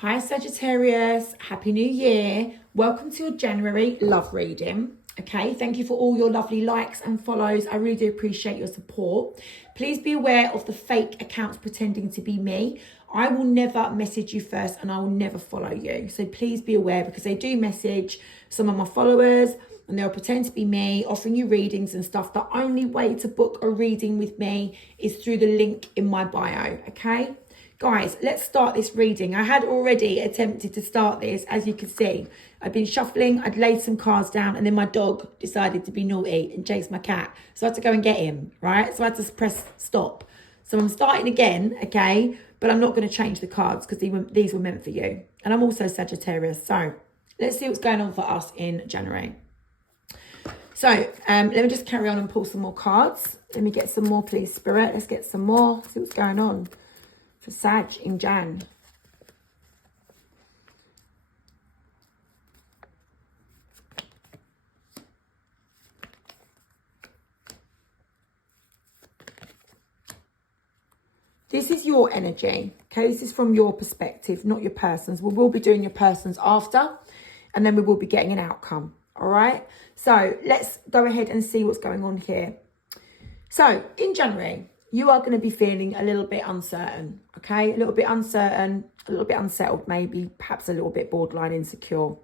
Hi Sagittarius, Happy New Year. Welcome to your January love reading. Okay, thank you for all your lovely likes and follows. I really do appreciate your support. Please be aware of the fake accounts pretending to be me. I will never message you first and I will never follow you. So please be aware, because they do message some of my followers and they'll pretend to be me, offering you readings and stuff. The only way to book a reading with me is through the link in my bio, okay? Guys, let's start this reading. I had already attempted to start this, as you can see. I'd been shuffling, I'd laid some cards down, and then my dog decided to be naughty and chase my cat. So I had to go and get him, right? So I had to press stop. So I'm starting again, okay? But I'm not going to change the cards because these were meant for you. And I'm also Sagittarius. So let's see what's going on for us in January. So let me just carry on and pull some more cards. Let me get some more, please, Spirit. Let's get some more, see what's going on for Sag in Jan. This is your energy, okay? This is from your perspective, not your person's. We will be doing your person's after, and then we will be getting an outcome, all right? So let's go ahead and see what's going on here. So in January, you are going to be feeling a little bit uncertain, okay? A little bit uncertain, a little bit unsettled, maybe, perhaps a little bit borderline insecure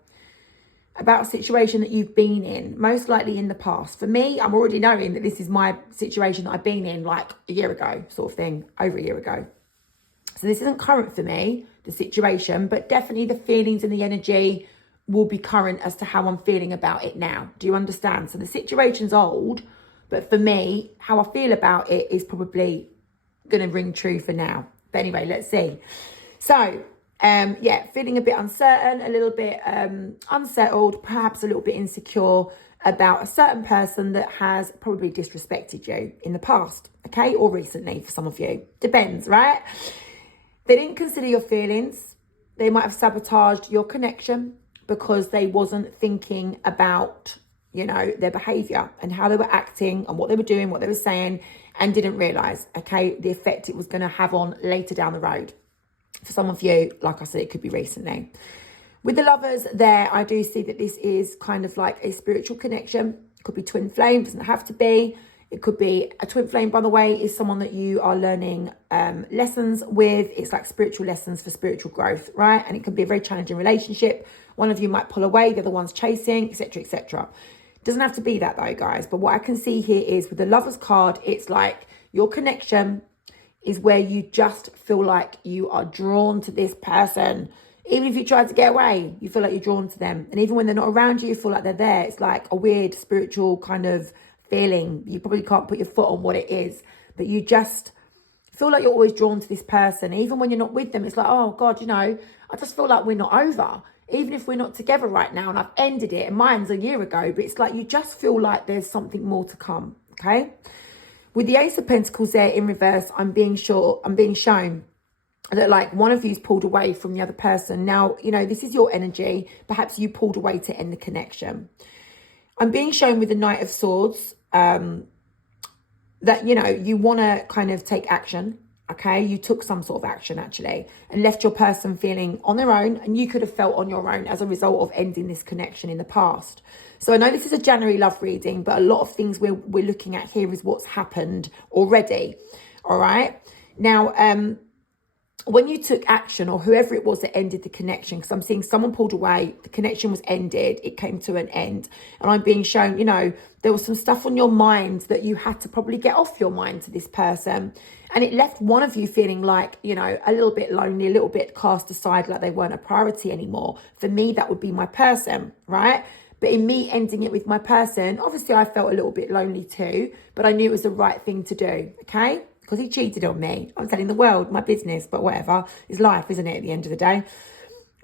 about a situation that you've been in, most likely in the past. For me, I'm already knowing that this is my situation that I've been in like a year ago, sort of thing, over a year ago. So this isn't current for me, the situation, but definitely the feelings and the energy will be current as to how I'm feeling about it now. Do you understand? So the situation's old, but for me, how I feel about it is probably going to ring true for now. But anyway, let's see. So, yeah, feeling a bit uncertain, a little bit unsettled, perhaps a little bit insecure about a certain person that has probably disrespected you in the past, okay? Or recently for some of you. Depends, right? They didn't consider your feelings. They might have sabotaged your connection because they wasn't thinking about, you know, their behavior and how they were acting and what they were doing, what they were saying, and didn't realize, okay, the effect it was going to have on later down the road. For some of you, like I said, it could be recently. With the lovers there, I do see that this is kind of like a spiritual connection. It could be twin flame, doesn't have to be. It could be a twin flame, by the way, is someone that you are learning lessons with. It's like spiritual lessons for spiritual growth, right? And it can be a very challenging relationship. One of you might pull away, the other one's chasing, etc., etc. Doesn't have to be that though, guys. But what I can see here is with the lovers card, it's like your connection is where you just feel like you are drawn to this person. Even if you try to get away, you feel like you're drawn to them. And even when they're not around you, you feel like they're there. It's like a weird spiritual kind of feeling. You probably can't put your foot on what it is, but you just feel like you're always drawn to this person. Even when you're not with them, it's like, oh God, you know, I just feel like we're not over. Even if we're not together right now and I've ended it, and mine's a year ago, but it's like you just feel like there's something more to come, okay? With the Ace of Pentacles there in reverse, I'm being shown that like one of you's pulled away from the other person. Now, you know, this is your energy. Perhaps you pulled away to end the connection. I'm being shown with the Knight of Swords that, you know, you want to kind of take action. Okay, you took some sort of action actually and left your person feeling on their own, and you could have felt on your own as a result of ending this connection in the past. So I know this is a January love reading, but a lot of things we're looking at here is what's happened already. All right. Now, when you took action, or whoever it was that ended the connection, because I'm seeing someone pulled away, the connection was ended, it came to an end, and I'm being shown, you know, there was some stuff on your mind that you had to probably get off your mind to this person, and it left one of you feeling like, you know, a little bit lonely, a little bit cast aside, like they weren't a priority anymore. For me, that would be my person, right? But in me ending it with my person, obviously I felt a little bit lonely too, but I knew it was the right thing to do, okay? Because he cheated on me. I'm telling the world, my business, but whatever. It's life, isn't it, at the end of the day?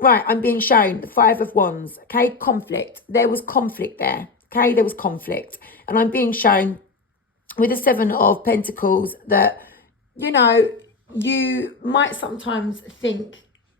Right, I'm being shown the Five of Wands, okay? Conflict. There was conflict there, okay? There was conflict. And I'm being shown with the Seven of Pentacles that, you know, you might sometimes think,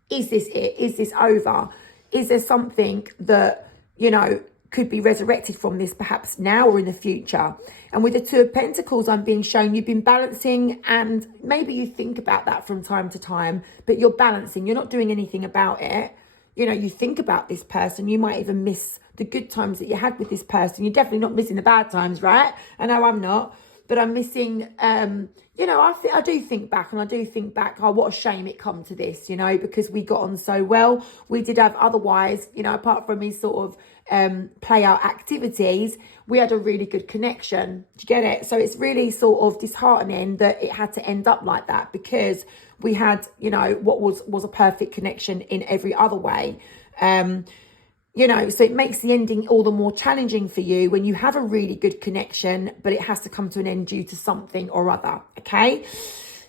is this it? Is this over? Is there something that, you know, could be resurrected from this perhaps now or in the future. And with the Two of Pentacles, I'm being shown you've been balancing, and maybe you think about that from time to time, but you're balancing, you're not doing anything about it. You know, you think about this person, you might even miss the good times that you had with this person. You're definitely not missing the bad times, right? I know I'm not, but I'm missing, you know, I do think back, and I do think back, oh, what a shame it come to this, you know, because we got on so well. We did have otherwise, you know, apart from these sort of play out activities, we had a really good connection. Do you get it? So it's really sort of disheartening that it had to end up like that, because we had, you know, what was a perfect connection in every other way. You know, so it makes the ending all the more challenging for you when you have a really good connection, but it has to come to an end due to something or other. Okay.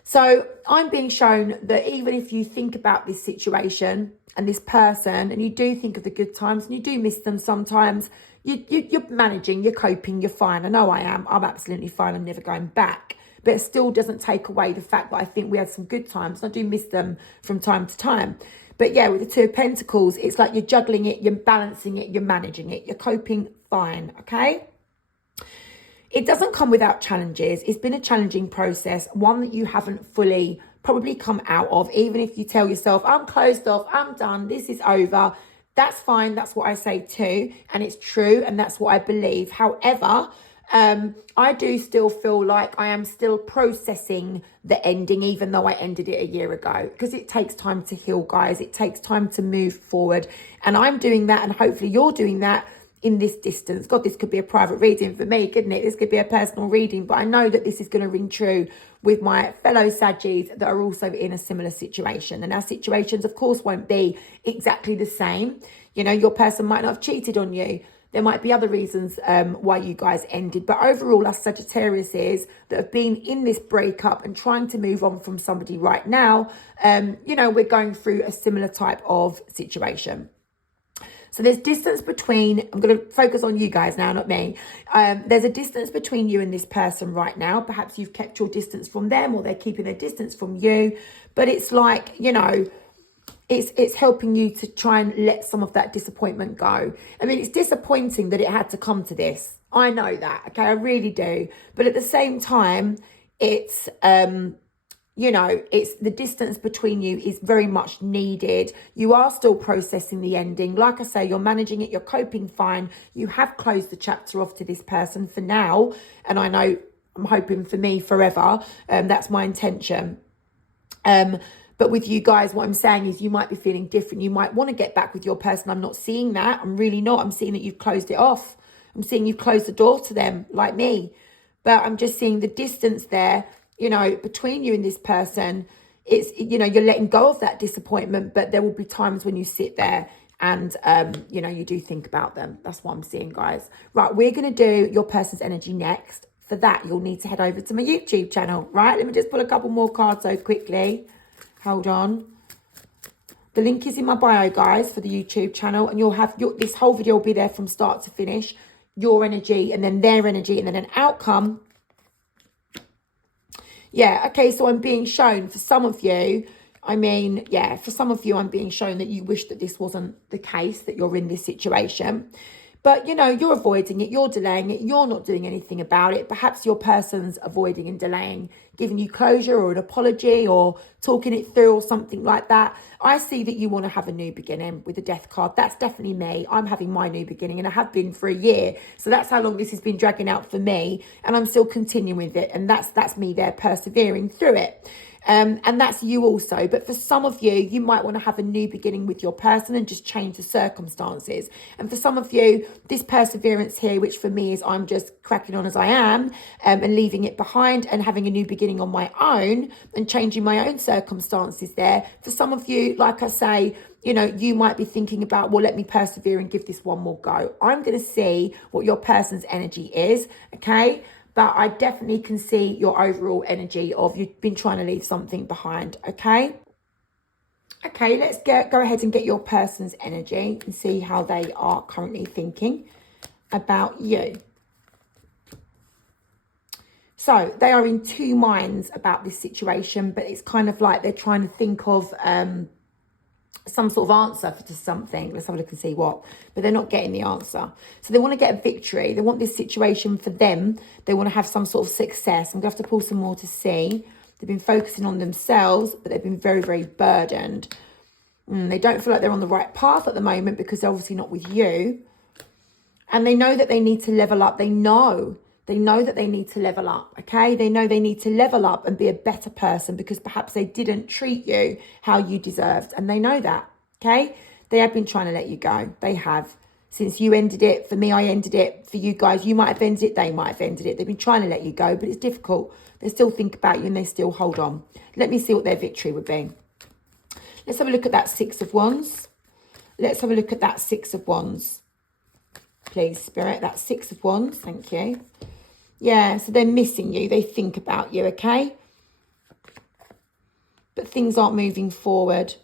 So I'm being shown that even if you think about this situation and this person, and you do think of the good times and you do miss them sometimes, you're managing, you're coping, you're fine. I know I am. I'm absolutely fine. I'm never going back. But it still doesn't take away the fact that I think we had some good times. And I do miss them from time to time. But yeah, with the Two of Pentacles, it's like you're juggling it, you're balancing it, you're managing it, you're coping fine, okay? It doesn't come without challenges. It's been a challenging process, one that you haven't fully probably come out of. Even if you tell yourself, I'm closed off, I'm done, this is over, that's fine. That's what I say too. And it's true. And that's what I believe. However, I do still feel like I am still processing the ending, even though I ended it a year ago, because it takes time to heal, guys. It takes time to move forward. And I'm doing that. And hopefully you're doing that in this distance. God, this could be a private reading for me, couldn't it? This could be a personal reading, but I know that this is going to ring true with my fellow Saggies that are also in a similar situation. And our situations, of course, won't be exactly the same. You know, your person might not have cheated on you. There might be other reasons why you guys ended. But overall, us Sagittariuses that have been in this breakup and trying to move on from somebody right now, you know, we're going through a similar type of situation. So there's distance between, I'm going to focus on you guys now, not me. There's a distance between you and this person right now. Perhaps you've kept your distance from them, or they're keeping their distance from you. But it's like, you know, it's helping you to try and let some of that disappointment go. I mean, it's disappointing that it had to come to this. I know that, okay? I really do. But at the same time, it's, you know, it's the distance between you is very much needed. You are still processing the ending. Like I say, you're managing it. You're coping fine. You have closed the chapter off to this person for now. And I know, I'm hoping for me forever. That's my intention. But with you guys, what I'm saying is you might be feeling different. You might want to get back with your person. I'm not seeing that. I'm really not. I'm seeing that you've closed it off. I'm seeing you've closed the door to them, like me. But I'm just seeing the distance there, you know, between you and this person. It's, you know, you're letting go of that disappointment, but there will be times when you sit there and, you know, you do think about them. That's what I'm seeing, guys. Right, we're going to do your person's energy next. For that, you'll need to head over to my YouTube channel, right? Let me just pull a couple more cards so quickly. Hold on. The link is in my bio, guys, for the YouTube channel. And you'll have this whole video will be there from start to finish. Your energy and then their energy and then an outcome. Yeah, okay, so I'm being shown for some of you, I mean, yeah, for some of you, I'm being shown that you wish that this wasn't the case, that you're in this situation. But, you know, you're avoiding it, you're delaying it, you're not doing anything about it. Perhaps your person's avoiding and delaying, giving you closure or an apology or talking it through or something like that. I see that you want to have a new beginning with the Death card. That's definitely me. I'm having my new beginning, and I have been for a year. So that's how long this has been dragging out for me. And I'm still continuing with it. And that's me there persevering through it. And that's you also. But for some of you, you might want to have a new beginning with your person and just change the circumstances. And for some of you, this perseverance here, which for me is I'm just cracking on as I am, and leaving it behind and having a new beginning on my own and changing my own circumstances there. For some of you, like I say, you know, you might be thinking about, well, let me persevere and give this one more go. I'm going to see what your person's energy is, okay? But I definitely can see your overall energy of you've been trying to leave something behind, okay? Okay, let's go ahead and get your person's energy and see how they are currently thinking about you. So they are in two minds about this situation, but it's kind of like they're trying to think of some sort of answer to something. Let's have a look and see what. But they're not getting the answer. So they want to get a victory. They want this situation for them. They want to have some sort of success. I'm going to have to pull some more to see. They've been focusing on themselves, but they've been very, very burdened. They don't feel like they're on the right path at the moment because they're obviously not with you. And they know that they need to level up. They know that they need to level up, okay? They know they need to level up and be a better person because perhaps they didn't treat you how you deserved. And they know that, okay? They have been trying to let you go. They have. Since you ended it, for me, I ended it. For you guys, you might have ended it, they might have ended it. They've been trying to let you go, but it's difficult. They still think about you and they still hold on. Let me see what their victory would be. Let's have a look at that Six of Wands. Let's have a look at that Six of Wands. Please, Spirit, that Six of Wands. Thank you. Yeah, so they're missing you. They think about you, okay? But things aren't moving forward.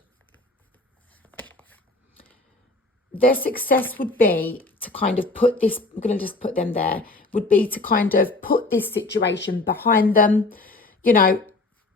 Their success would be to kind of put this, I'm going to just put them there, would be to kind of put this situation behind them, you know,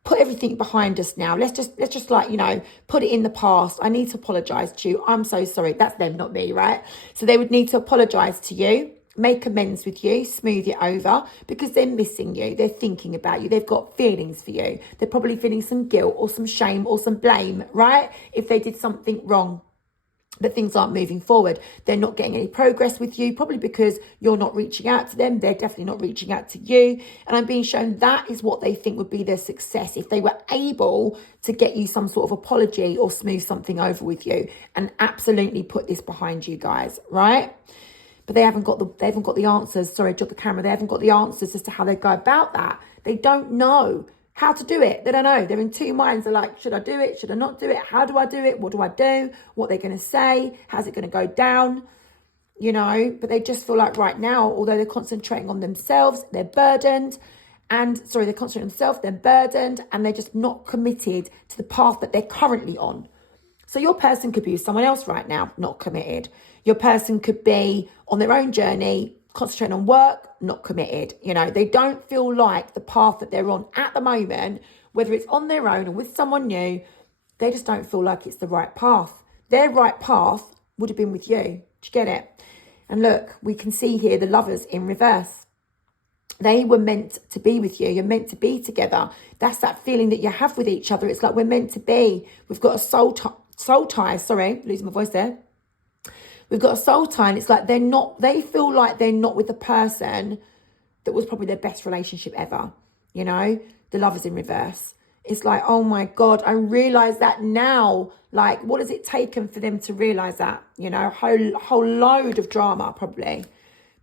put everything behind us now. Let's just like, you know, put it in the past. I need to apologize to you. I'm so sorry. That's them, not me, right? So they would need to apologize to you, make amends with you, smooth it over because they're missing you. They're thinking about you. They've got feelings for you. They're probably feeling some guilt or some shame or some blame, right? If they did something wrong. But things aren't moving forward. They're not getting any progress with you, probably because you're not reaching out to them. They're definitely not reaching out to you. And I'm being shown that is what they think would be their success if they were able to get you some sort of apology or smooth something over with you and absolutely put this behind you guys, right? But they haven't got the answers. Sorry, I dropped the camera. They haven't got the answers as to how they go about that. They don't know how to do it. They don't know. They're in two minds. They're like, should I do it? Should I not do it? How do I do it? What do I do? What they're going to say? How's it going to go down? You know, but they just feel like right now, although they're concentrating on themselves, they're burdened. And they're concentrating on themselves, they're burdened, and they're just not committed to the path that they're currently on. So your person could be with someone else right now, not committed. Your person could be on their own journey, concentrating on work, not committed. You know, they don't feel like the path that they're on at the moment, whether it's on their own or with someone new, they just don't feel like it's the right path. Their right path would have been with you. Do you get it? And look, we can see here the Lovers in reverse. They were meant to be with you. You're meant to be together. That's that feeling that you have with each other. It's like we're meant to be. We've got a soul tie. Sorry, losing my voice there. We've got a soul tie, and it's like they feel like they're not with the person that was probably their best relationship ever. You know, the Lovers in reverse. It's like, oh my God, I realise that now. Like, what has it taken for them to realise that? You know, a whole load of drama probably.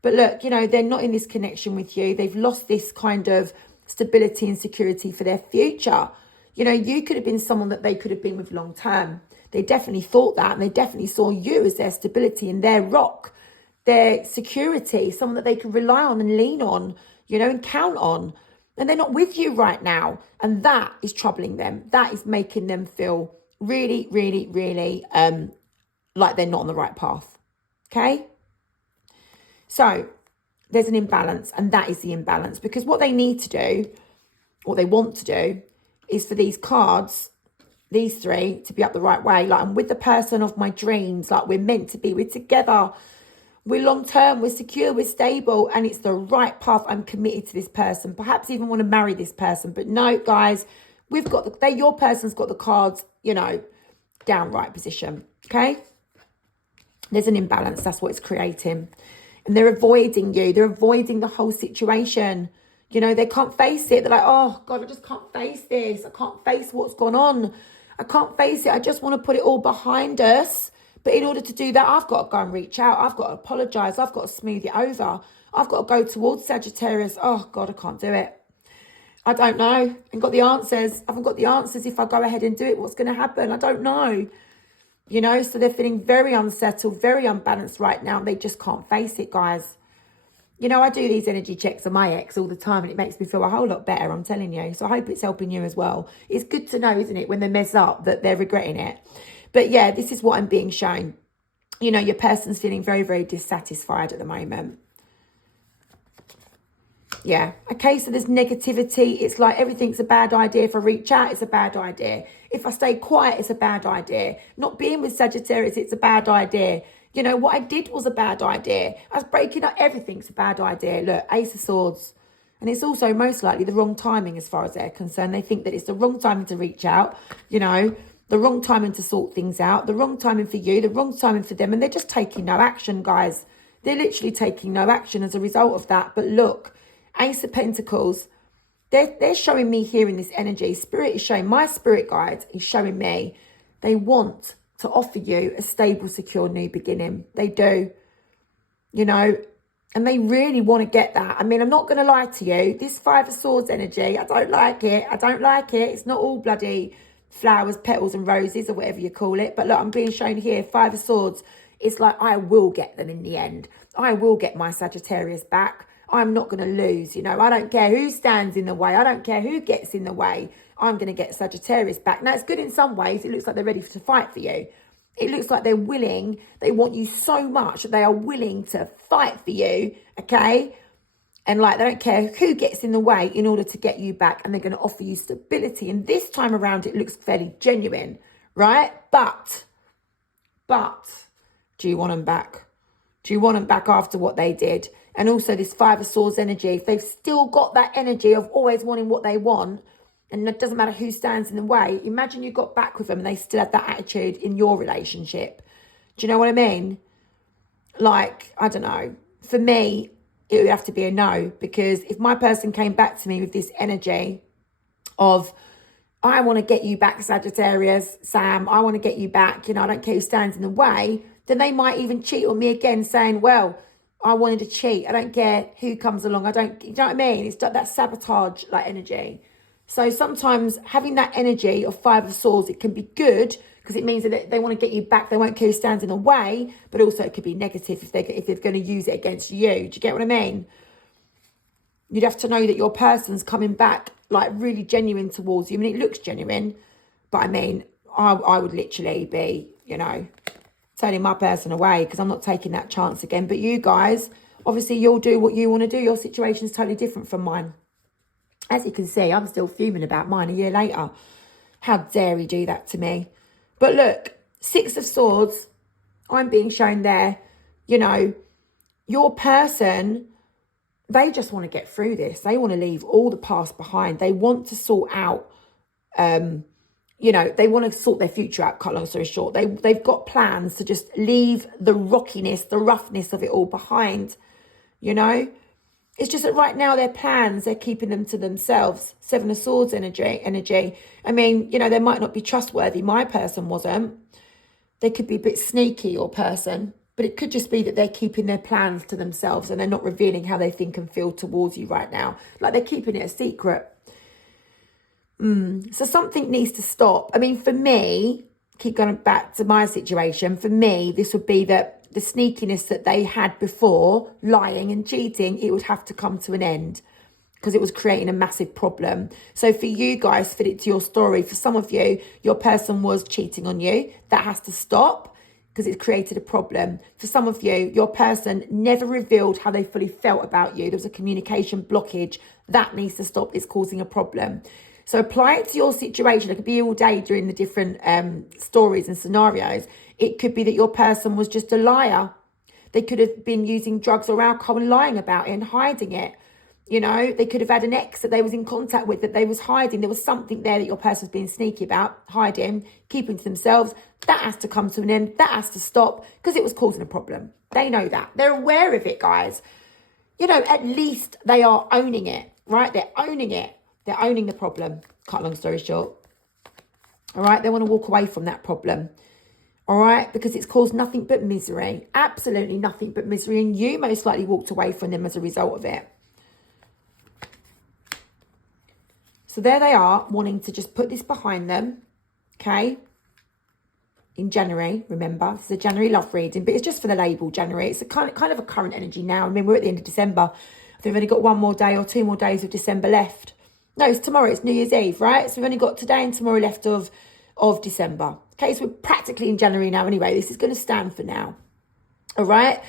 But look, you know, they're not in this connection with you. They've lost this kind of stability and security for their future. You know, you could have been someone that they could have been with long term. They definitely thought that, and they definitely saw you as their stability and their rock, their security, someone that they can rely on and lean on, you know, and count on. And they're not with you right now. And that is troubling them. That is making them feel really, really, really like they're not on the right path. Okay? So there's an imbalance, and that is the imbalance, because what they need to do, what they want to do, is for these cards, these three, to be up the right way. Like, I'm with the person of my dreams. Like, we're meant to be. We're together. We're long term. We're secure. We're stable. And it's the right path. I'm committed to this person. Perhaps even want to marry this person. But no, guys, we've got your person's got the cards, you know, downright position. Okay? There's an imbalance. That's what it's creating. And they're avoiding you. They're avoiding the whole situation. You know, they can't face it. They're like, oh, God, I just can't face this. I can't face what's gone on. I can't face it. I just want to put it all behind us. But in order to do that, I've got to go and reach out. I've got to apologise. I've got to smooth it over. I've got to go towards Sagittarius. Oh, God, I can't do it. I don't know. I haven't got the answers. I haven't got the answers. If I go ahead and do it, what's going to happen? I don't know. You know, so they're feeling very unsettled, very unbalanced right now. They just can't face it, guys. You know, I do these energy checks on my ex all the time, and it makes me feel a whole lot better, I'm telling you. So I hope it's helping you as well. It's good to know, isn't it, when they mess up, that they're regretting it. But yeah, this is what I'm being shown. You know, your person's feeling very, very dissatisfied at the moment. Yeah. Okay, so there's negativity. It's like everything's a bad idea. If I reach out, it's a bad idea. If I stay quiet, it's a bad idea. Not being with Sagittarius, it's a bad idea. You know, what I did was a bad idea. I was breaking up, everything's a bad idea. Look, Ace of Swords. And it's also most likely the wrong timing as far as they're concerned. They think that it's the wrong timing to reach out, you know, the wrong timing to sort things out, the wrong timing for you, the wrong timing for them. And they're just taking no action, guys. They're literally taking no action as a result of that. But look, Ace of Pentacles, they're showing me here in this energy. Spirit is showing, my spirit guide is showing me they want to offer you a stable, secure new beginning. They do, you know, and they really want to get that. I mean, I'm not going to lie to you. This Five of Swords energy, I don't like it. I don't like it. It's not all bloody flowers, petals and roses or whatever you call it. But look, I'm being shown here, Five of Swords. It's like, I will get them in the end. I will get my Sagittarius back. I'm not going to lose, you know. I don't care who stands in the way. I don't care who gets in the way. I'm going to get Sagittarius back. Now, it's good in some ways. It looks like they're ready to fight for you. It looks like they're willing. They want you so much that they are willing to fight for you, okay? And like, they don't care who gets in the way in order to get you back. And they're going to offer you stability. And this time around, it looks fairly genuine, right? But, do you want them back? Do you want them back after what they did? And also this Five of Swords energy, if they've still got that energy of always wanting what they want, and it doesn't matter who stands in the way, imagine you got back with them and they still had that attitude in your relationship. Do you know what I mean? Like, I don't know. For me, it would have to be a no, because if my person came back to me with this energy of, I want to get you back, Sagittarius, Sam, I want to get you back, you know, I don't care who stands in the way, then they might even cheat on me again saying, well, I wanted to cheat. I don't care who comes along. You know what I mean? It's that sabotage like energy. So sometimes having that energy of Five of Swords, it can be good because it means that they want to get you back. They won't care who stands in the way, but also it could be negative if they're going to use it against you. Do you get what I mean? You'd have to know that your person's coming back like really genuine towards you. I mean, it looks genuine, but I mean, I would literally be, you know, turning my person away because I'm not taking that chance again. But you guys, obviously you'll do what you want to do. Your situation is totally different from mine. As you can see, I'm still fuming about mine a year later. How dare he do that to me? But look, Six of Swords, I'm being shown there, you know, your person, they just want to get through this. They want to leave all the past behind. They want to sort out, you know, they want to sort their future out, cut long story short. They've got plans to just leave the rockiness, the roughness of it all behind, you know. It's just that right now their plans, they're keeping them to themselves. Seven of Swords energy. I mean, you know, they might not be trustworthy. My person wasn't. They could be a bit sneaky, your person. But it could just be that they're keeping their plans to themselves and they're not revealing how they think and feel towards you right now. Like they're keeping it a secret. So something needs to stop. I mean, for me, keep going back to my situation. For me, this would be that the sneakiness that they had before, lying and cheating, it would have to come to an end because it was creating a massive problem. So for you guys, fit it to your story. For some of you, your person was cheating on you. That has to stop because it's created a problem. For some of you, your person never revealed how they fully felt about you. There was a communication blockage. That needs to stop. It's causing a problem. So apply it to your situation. It could be all day during the different stories and scenarios. It could be that your person was just a liar. They could have been using drugs or alcohol and lying about it and hiding it. You know, they could have had an ex that they was in contact with that they was hiding. There was something there that your person's being sneaky about, hiding, keeping to themselves. That has to come to an end. That has to stop because it was causing a problem. They know that. They're aware of it, guys. You know, at least they are owning it, right? They're owning it. They're owning the problem. Cut long story short. All right, they want to walk away from that problem. All right, because it's caused nothing but misery. Absolutely nothing but misery. And you most likely walked away from them as a result of it. So there they are, wanting to just put this behind them. Okay. In January, remember, this is a January love reading, but it's just for the label January. It's a kind of a current energy now. I mean, we're at the end of December. I think we've only got one more day or 2 more days of December left. No, it's tomorrow. It's New Year's Eve, right? So we've only got today and tomorrow left of December. Okay, so we're practically in January now anyway. This is going to stand for now. All right?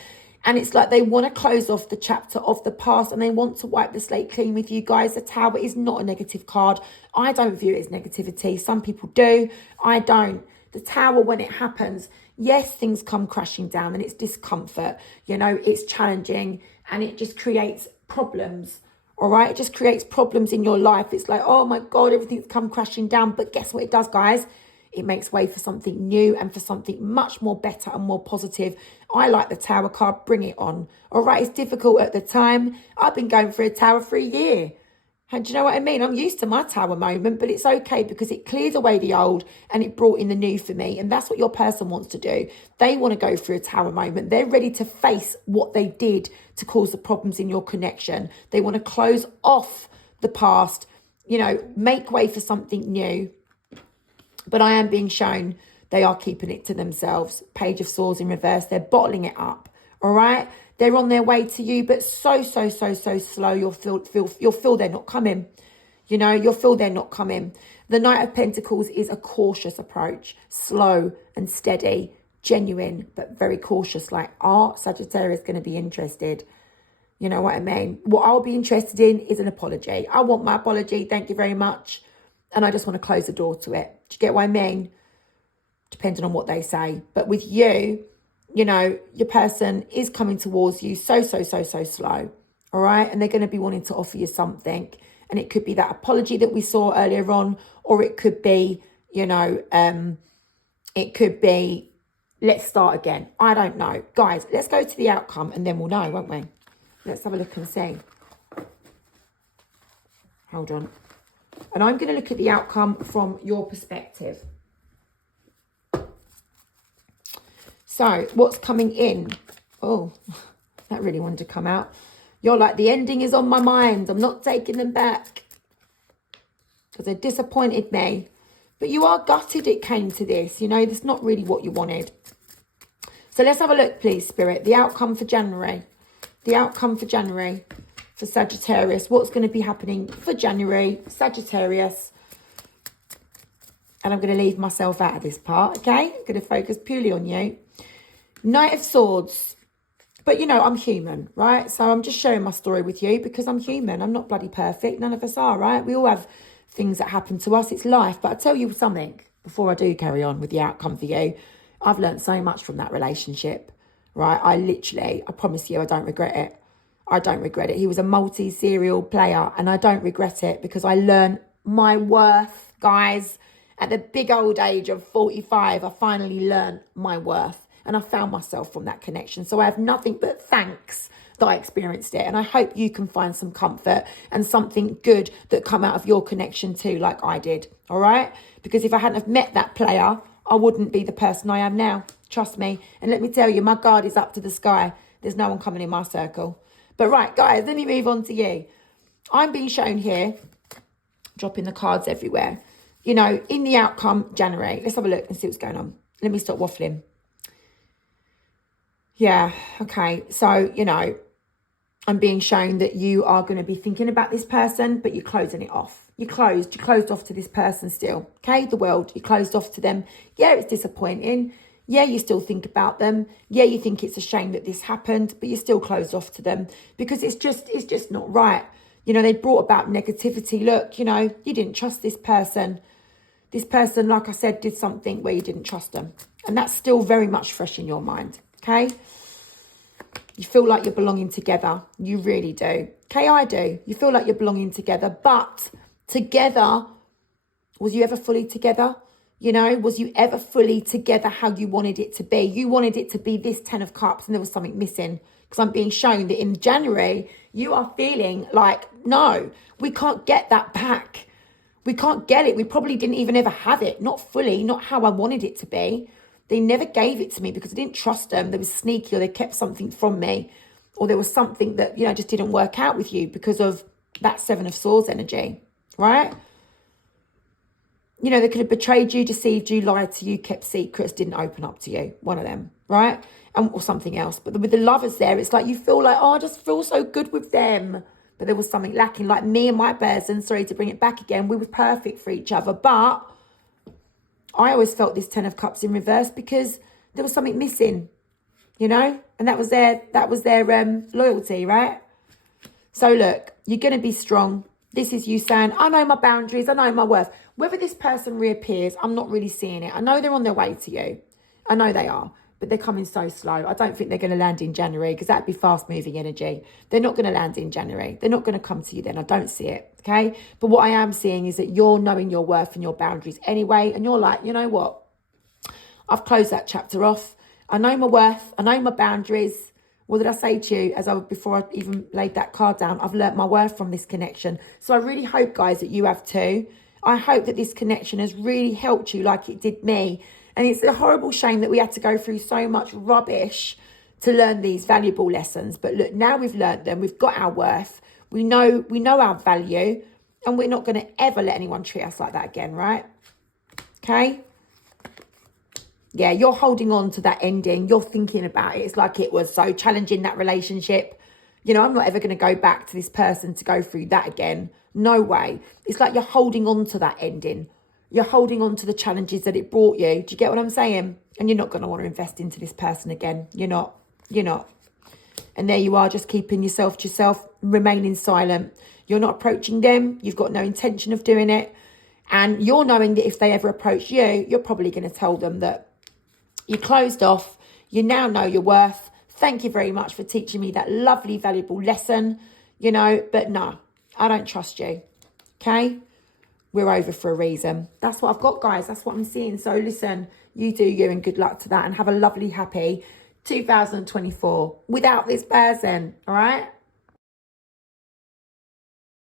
And it's like they want to close off the chapter of the past and they want to wipe the slate clean with you guys. The Tower is not a negative card. I don't view it as negativity. Some people do. I don't. The Tower, when it happens, yes, things come crashing down and it's discomfort. You know, it's challenging and it just creates problems. All right? It just creates problems in your life. It's like, oh my God, everything's come crashing down. But guess what it does, guys? It makes way for something new and for something much more better and more positive. I like the Tower card. Bring it on. All right, it's difficult at the time. I've been going through a Tower for a year. And do you know what I mean? I'm used to my Tower moment, but it's okay because it clears away the old and it brought in the new for me. And that's what your person wants to do. They want to go through a Tower moment. They're ready to face what they did to cause the problems in your connection. They want to close off the past, you know, make way for something new. But I am being shown they are keeping it to themselves. Page of Swords in reverse. They're bottling it up. All right. They're on their way to you, but so slow. You'll feel they're not coming. You know, you'll feel they're not coming. The Knight of Pentacles is a cautious approach. Slow and steady. Genuine, but very cautious. Like, Sagittarius going to be interested. You know what I mean? What I'll be interested in is an apology. I want my apology. Thank you very much. And I just want to close the door to it. Do you get what I mean? Depending on what they say. But with you, you know, your person is coming towards you so slow. All right. And they're going to be wanting to offer you something. And it could be that apology that we saw earlier on. Or it could be, you know, it could be, let's start again. I don't know. Guys, let's go to the outcome and then we'll know, won't we? Let's have a look and see. Hold on. And I'm going to look at the outcome from your perspective. So, what's coming in? Oh, that really wanted to come out. You're like, the ending is on my mind. I'm not taking them back. Because they disappointed me. But you are gutted it came to this. You know, that's not really what you wanted. So, let's have a look, please, Spirit. The outcome for January. The outcome for January. For Sagittarius, what's going to be happening for January, Sagittarius. And I'm going to leave myself out of this part, okay? I'm going to focus purely on you. Knight of Swords. But, you know, I'm human, right? So I'm just sharing my story with you because I'm human. I'm not bloody perfect. None of us are, right? We all have things that happen to us. It's life. But I'll tell you something before I do carry on with the outcome for you. I've learned so much from that relationship, right? I promise you, I don't regret it. I don't regret it. He was a multi-serial player and I don't regret it because I learned my worth, guys. At the big old age of 45, I finally learned my worth and I found myself from that connection. So I have nothing but thanks that I experienced it. And I hope you can find some comfort and something good that come out of your connection too, like I did. All right? Because if I hadn't have met that player, I wouldn't be the person I am now. Trust me. And let me tell you, my guard is up to the sky. There's no one coming in my circle. But right, guys, let me move on to you. I'm being shown here, dropping the cards everywhere. You know, in the outcome, January. Let's have a look and see what's going on. Let me stop waffling. Yeah, okay. So, you know, I'm being shown that you are going to be thinking about this person, but you're closing it off. You're closed off to this person still. Okay, the world, you're closed off to them. Yeah, it's disappointing. Yeah, you still think about them. Yeah, you think it's a shame that this happened, but you're still closed off to them because it's just not right. You know, they brought about negativity. Look, you know, you didn't trust this person. This person, like I said, did something where you didn't trust them. And that's still very much fresh in your mind, okay? You feel like you're belonging together. You really do. Okay, I do. You feel like you're belonging together, but together, was you ever fully together? You know, was you ever fully together how you wanted it to be? You wanted it to be this 10 of cups and there was something missing. Because I'm being shown that in January, you are feeling like, no, we can't get that back. We can't get it. We probably didn't even ever have it. Not fully, not how I wanted it to be. They never gave it to me because I didn't trust them. They were sneaky or they kept something from me. Or there was something that, you know, just didn't work out with you because of that 7 of Swords energy, right? You know, they could have betrayed you, deceived you, lied to you, kept secrets, didn't open up to you. One of them, right? Or something else. But with the lovers there, it's like you feel like, oh, I just feel so good with them. But there was something lacking. Like me and my person, sorry to bring it back again, we were perfect for each other. But I always felt this 10 of Cups in reverse because there was something missing. you know, and that was their loyalty, right? So look, you're going to be strong. This is you saying, I know my boundaries, I know my worth. Whether this person reappears, I'm not really seeing it. I know they're on their way to you. I know they are, but they're coming so slow. I don't think they're going to land in January, because that'd be fast moving energy. They're not going to land in January. They're not going to come to you then. I don't see it, okay? But what I am seeing is that you're knowing your worth and your boundaries anyway. And you're like, you know what? I've closed that chapter off. I know my worth. I know my boundaries. What did I say to you before I even laid that card down? I've learnt my worth from this connection. So I really hope, guys, that you have too. I hope that this connection has really helped you like it did me. And it's a horrible shame that we had to go through so much rubbish to learn these valuable lessons. But look, now we've learnt them. We've got our worth. We know our value. And we're not going to ever let anyone treat us like that again, right? Okay? Yeah, you're holding on to that ending. You're thinking about it. It's like it was so challenging, that relationship. You know, I'm not ever going to go back to this person to go through that again. No way. It's like you're holding on to that ending. You're holding on to the challenges that it brought you. Do you get what I'm saying? And you're not going to want to invest into this person again. You're not. You're not. And there you are, just keeping yourself to yourself, remaining silent. You're not approaching them. You've got no intention of doing it. And you're knowing that if they ever approach you, you're probably going to tell them that you're closed off. You now know your worth. Thank you very much for teaching me that lovely, valuable lesson. You know, but no, I don't trust you. Okay? We're over for a reason. That's what I've got, guys. That's what I'm seeing. So listen, you do you, and good luck to that. And have a lovely, happy 2024 without this person. All right?